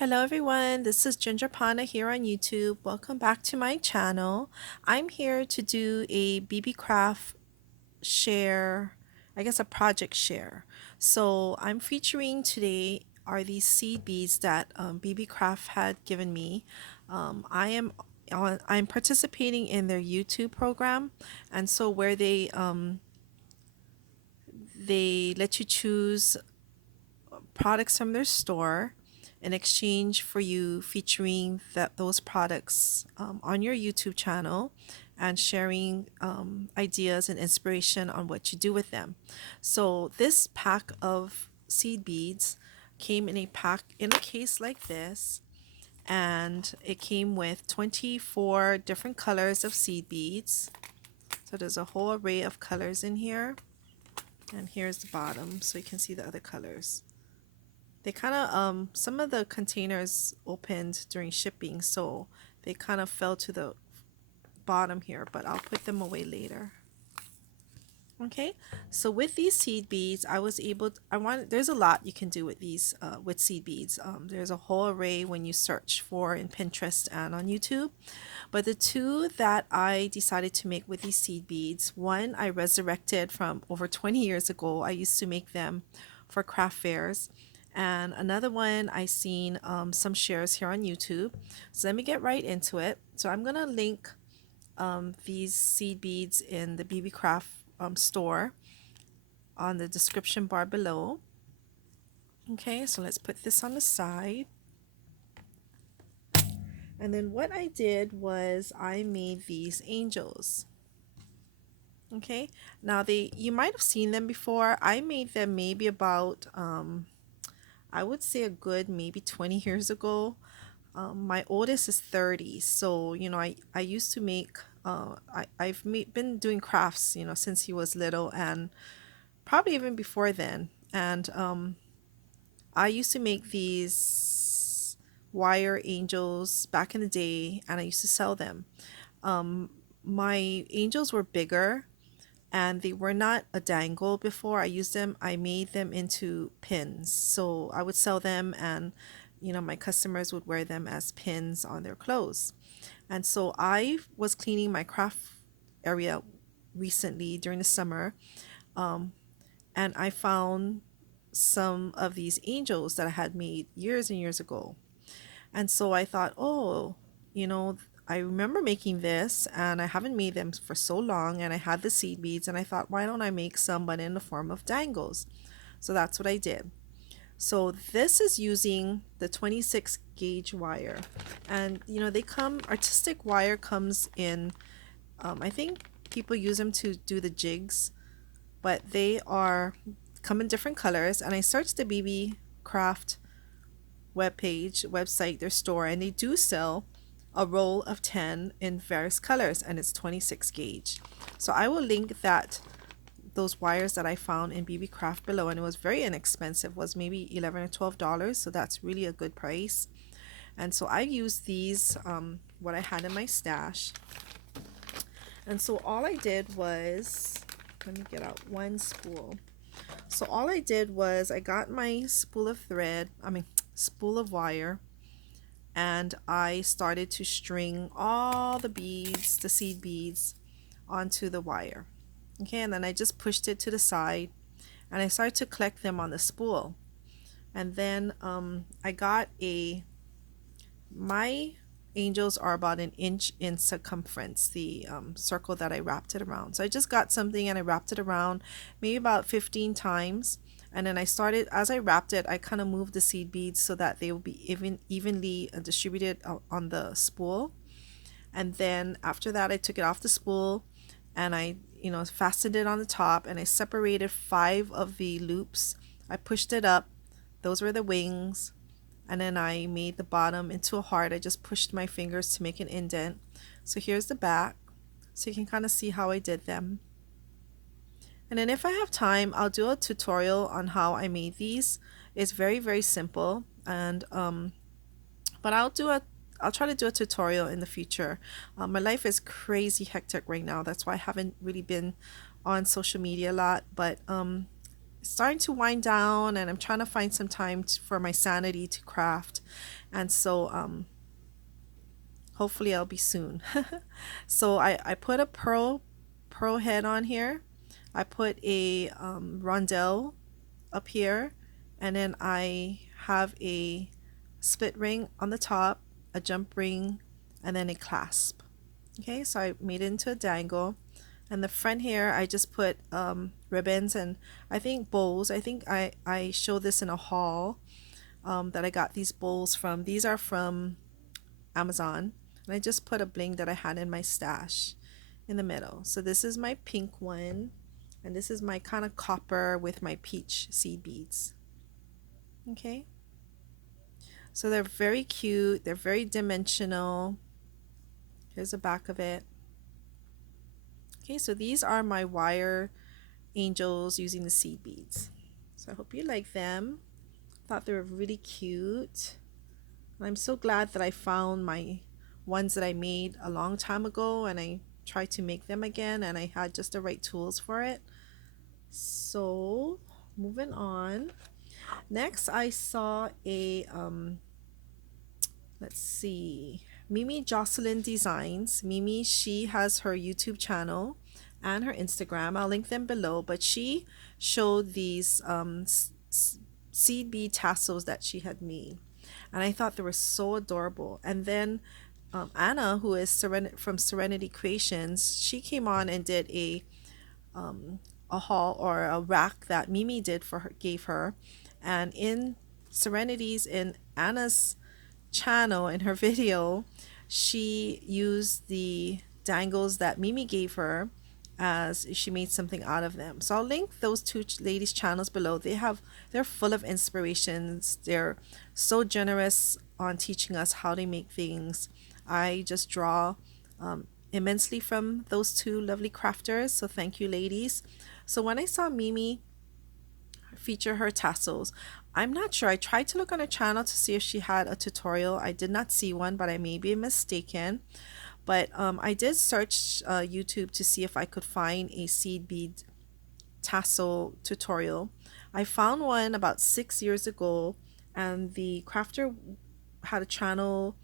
Hello everyone, this is Ginger Pana here on YouTube. Welcome back to my channel. I'm here to do a Beebeecraft share, I guess a project share. So I'm featuring today are these seed beads that Beebeecraft had given me. I'm participating in their YouTube program, and so where they let you choose products from their store in exchange for you featuring those products on your YouTube channel and sharing ideas and inspiration on what you do with them. So this pack of seed beads came in a case like this, and it came with 24 different colors of seed beads. So there's a whole array of colors in here, and here's the bottom so you can see the other colors. They kind of some of the containers opened during shipping, so they kind of fell to the bottom here, but I'll put them away later. Okay, so with these seed beads, there's a lot you can do with these with seed beads. There's a whole array when you search for in Pinterest and on YouTube. But the two that I decided to make with these seed beads, one I resurrected from over 20 years ago. I used to make them for craft fairs. And another one I seen some shares here on YouTube. So let me get right into it. So I'm gonna link these seed beads in the Beebeecraft store on the description bar below. Okay, so let's put this on the side. And then what I did was I made these angels. Okay, now you might have seen them before. I made them maybe about I would say a good maybe 20 years ago. My oldest is 30, so I used to make been doing crafts since he was little, and probably even before then. And I used to make these wire angels back in the day, and I used to sell them. Um, my angels were bigger, and they were not a dangle before. I made them into pins. So I would sell them, and my customers would wear them as pins on their clothes. And so I was cleaning my craft area recently during the summer, um, and I found some of these angels that I had made years and years ago. And so I thought, oh, you know, I remember making this and I haven't made them for so long, and I had the seed beads, and I thought, why don't I make some but in the form of dangles? So that's what I did. So this is using the 26 gauge wire, and artistic wire comes in, I think people use them to do the jigs, but they are come in different colors. And I searched the BB Craft website, their store, and they do sell a roll of 10 in various colors, and it's 26 gauge. So I will link those wires that I found in Beebeecraft below, and it was very inexpensive, was maybe $11 or $12, so that's really a good price. And so I used these, what I had in my stash. And so all I did was, let me get out one spool. So all I did was I got my spool of wire, and I started to string all the beads, the seed beads, onto the wire. Okay, and then I just pushed it to the side, and I started to collect them on the spool. And then I got my angels are about an inch in circumference, the circle that I wrapped it around. So I just got something and I wrapped it around maybe about 15 times. And then as I wrapped it, I kind of moved the seed beads so that they will be evenly distributed on the spool. And then after that, I took it off the spool, and I fastened it on the top, and I separated 5 of the loops. I pushed it up. Those were the wings. And then I made the bottom into a heart. I just pushed my fingers to make an indent. So here's the back, so you can kind of see how I did them. And then if I have time, I'll do a tutorial on how I made these. It's very, very simple, and but I'll try to do a tutorial in the future. My life is crazy hectic right now. That's why I haven't really been on social media a lot. But it's starting to wind down, and I'm trying to find some time for my sanity to craft. And so hopefully I'll be soon. So I put a pearl head on here. I put a rondelle up here, and then I have a split ring on the top, a jump ring, and then a clasp. Okay, so I made it into a dangle. And the front here, I just put ribbons and I think bowls. I think I showed this in a haul that I got these bowls from. These are from Amazon. And I just put a bling that I had in my stash in the middle. So this is my pink one. And this is my kind of copper with my peach seed beads. Okay. So they're very cute. They're very dimensional. Here's the back of it. Okay, so these are my wire angels using the seed beads. So I hope you like them. Thought they were really cute. And I'm so glad that I found my ones that I made a long time ago and I tried to make them again and I had just the right tools for it. So moving on. Next I saw a let's see, Mimi Jocelyn Designs. Mimi, she has her YouTube channel and her Instagram. I'll link them below. But she showed these seed bead tassels that she had made. And I thought they were so adorable. And then Anna, who is from Serenity Creations, she came on and did a haul or a rack that Mimi did for her, gave her. And in Serenity's, in Anna's channel in her video, she used the dangles that Mimi gave her as she made something out of them. So I'll link those two ladies' channels below. They're full of inspirations. They're so generous on teaching us how to make things. I just draw immensely from those two lovely crafters. So thank you, ladies. So when I saw Mimi feature her tassels. I'm not sure. I tried to look on her channel to see if she had a tutorial. I did not see one, but I may be mistaken. But I did search YouTube to see if I could find a seed bead tassel tutorial. I found one about 6 years ago, and the crafter had a channel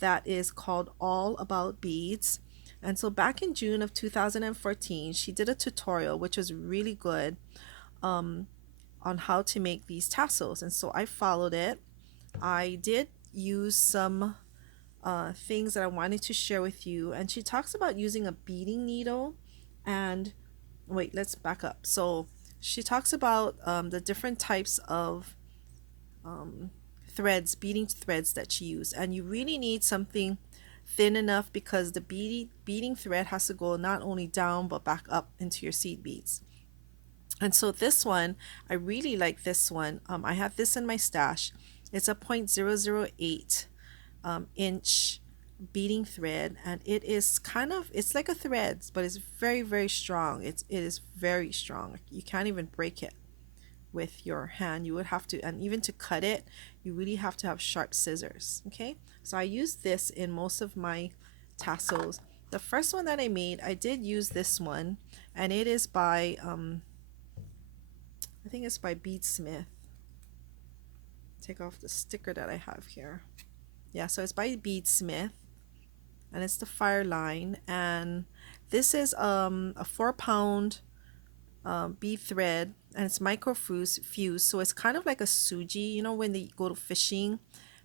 that is called All About Beads. And so back in June of 2014, she did a tutorial, which was really good. Um, on how to make these tassels, and so I followed it. I did use some things that I wanted to share with you, and she talks about using a beading needle. And wait, let's back up. So she talks about the different types of um, threads, beading threads that she used, and you really need something thin enough because the beading thread has to go not only down but back up into your seed beads. And so this one, I really like this one. I have this in my stash. It's a 0.008 inch beading thread, and it is kind of, it's like a thread, but it's very, very strong. It is very strong. You can't even break it with your hand. You would have to, and even to cut it, you really have to have sharp scissors. Okay, so I use this in most of my tassels. The first one that I made, I did use this one, and it is by I think it's by Beadsmith. Take off the sticker that I have here. Yeah, so it's by Beadsmith, and it's the Fire line. And this is a 4 pound bead thread, and it's fused, so it's kind of like a suji. You know, when they go to fishing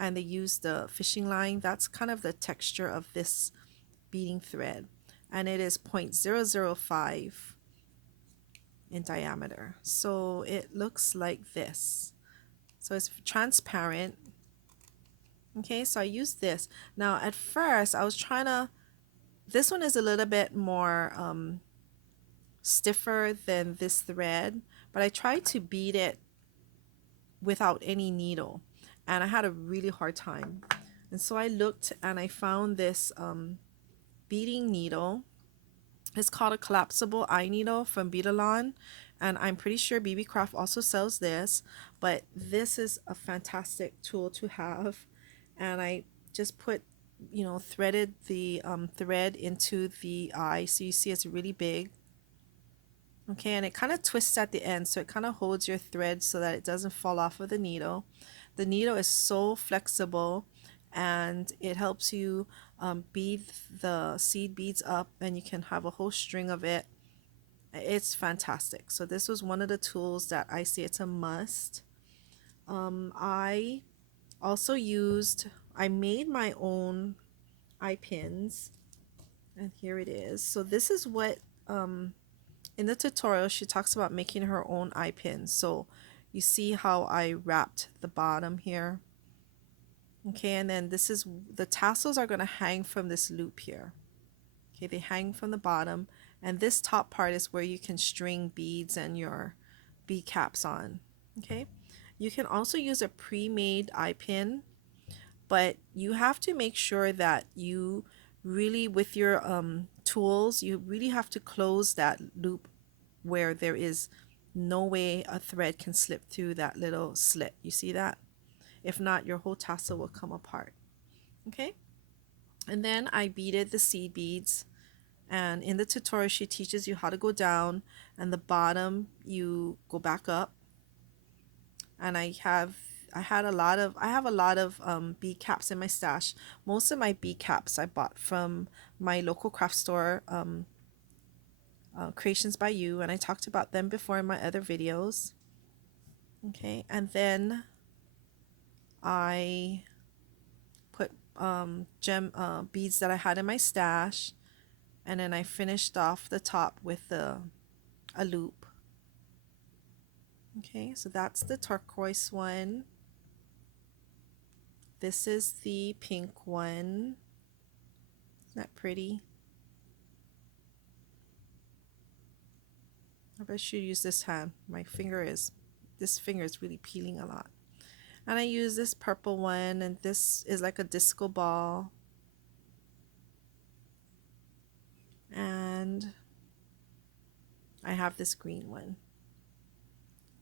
and they use the fishing line, that's kind of the texture of this beading thread, and it is 0.005 in diameter. So it looks like this. So it's transparent. Okay, so I use this. Now at first I was trying to, this one is a little bit more stiffer than this thread, but I tried to bead it without any needle and I had a really hard time. And so I looked and I found this beading needle. It's called a collapsible eye needle from Beadalon, and I'm pretty sure Beebeecraft also sells this, but this is a fantastic tool to have. And I just put, threaded the thread into the eye, so you see it's really big. Okay, and it kind of twists at the end, so it kind of holds your thread so that it doesn't fall off of the needle. The needle is so flexible, and it helps you bead the seed beads up, and you can have a whole string of it. It's fantastic. So this was one of the tools that I say it's a must. I also I made my own eye pins, and here it is. So this is what, um, in the tutorial, she talks about making her own eye pins. So you see how I wrapped the bottom here. Okay, and then the tassels are going to hang from this loop here. Okay, they hang from the bottom, and this top part is where you can string beads and your bead caps on. Okay, you can also use a pre-made eye pin, but you have to make sure that you really, with your tools, you really have to close that loop where there is no way a thread can slip through that little slit. You see that? If not, your whole tassel will come apart. Okay, and then I beaded the seed beads, and in the tutorial she teaches you how to go down, and the bottom you go back up. And I have a lot of bead caps in my stash. Most of my bead caps I bought from my local craft store, Creations by You, and I talked about them before in my other videos. Okay, and then I put gem beads that I had in my stash, and then I finished off the top with a loop. Okay, so that's the turquoise one. This is the pink one. Isn't that pretty? I should use this hand. This finger is really peeling a lot. And I use this purple one, and this is like a disco ball. And I have this green one.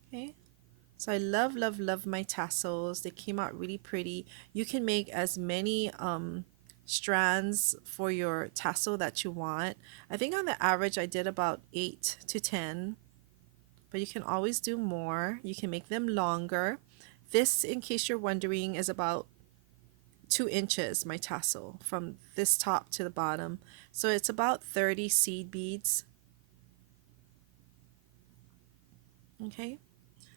Okay. So I love, love, love my tassels. They came out really pretty. You can make as many strands for your tassel that you want. I think on the average I did about 8 to 10, but you can always do more. You can make them longer. This, in case you're wondering, is about 2 inches, my tassel, from this top to the bottom. So it's about 30 seed beads. Okay.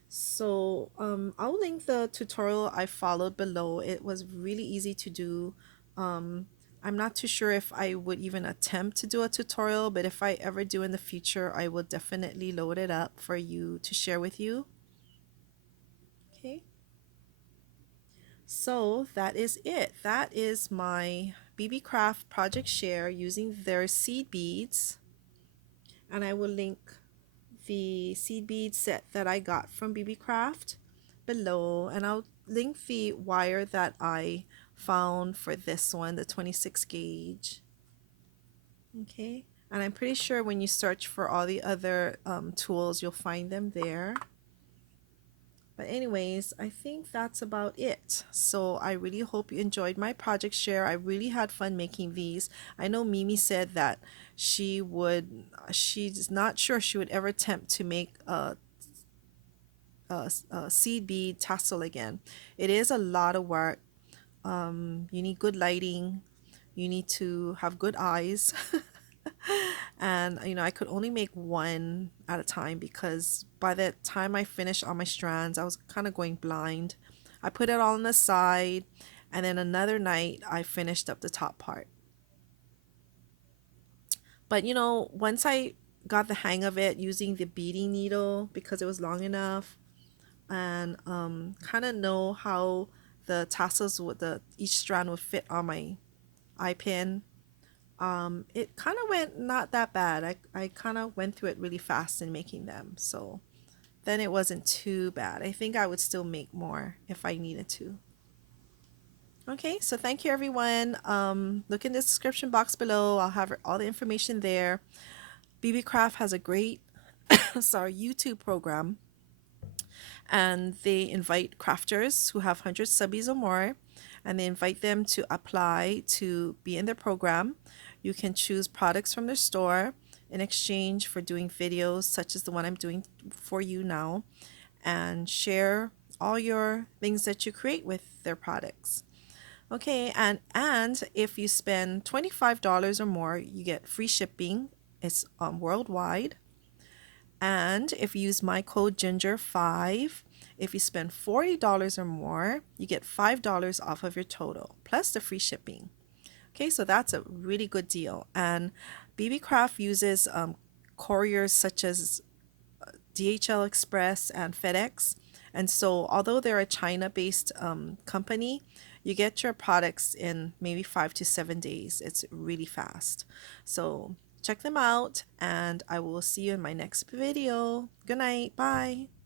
So I'll link the tutorial I followed below. It was really easy to do. Um, I'm not too sure if I would even attempt to do a tutorial, but if I ever do in the future, I will definitely load it up for you to share with you. Okay. So that is it. That is my Beebeecraft Project Share using their seed beads. And I will link the seed bead set that I got from Beebeecraft below, and I'll link the wire that I found for this one, the 26 gauge. Okay, and I'm pretty sure when you search for all the other tools, you'll find them there. But anyways, I think that's about it. So I really hope you enjoyed my project share. I really had fun making these. I know Mimi said that she's not sure she would ever attempt to make a seed bead tassel again. It is a lot of work. You need good lighting. You need to have good eyes. And I could only make one at a time because by the time I finished all my strands, I was kind of going blind. I put it all on the side, and then another night I finished up the top part. But once I got the hang of it using the beading needle because it was long enough, and kind of know how the tassels would the each strand would fit on my eye pin, it kind of went not that bad. I kind of went through it really fast in making them, so then it wasn't too bad. I think I would still make more if I needed to. Okay, so thank you everyone. Look in the description box below. I'll have all the information there. Beebeecraft has a great sorry, YouTube program, and they invite crafters who have 100 subbies or more, and they invite them to apply to be in their program. You can choose products from their store. in exchange for doing videos such as the one I'm doing for you now, and share all your things that you create with their products. Okay, and if you spend $25 or more, you get free shipping. It's worldwide. And if you use my code Ginger5, if you spend $40 or more, you get $5 off of your total, plus the free shipping. Okay, so that's a really good deal. And Beebeecraft uses couriers such as DHL Express and FedEx. And so, although they're a China based company, you get your products in maybe 5 to 7 days. It's really fast. So, check them out, and I will see you in my next video. Good night. Bye.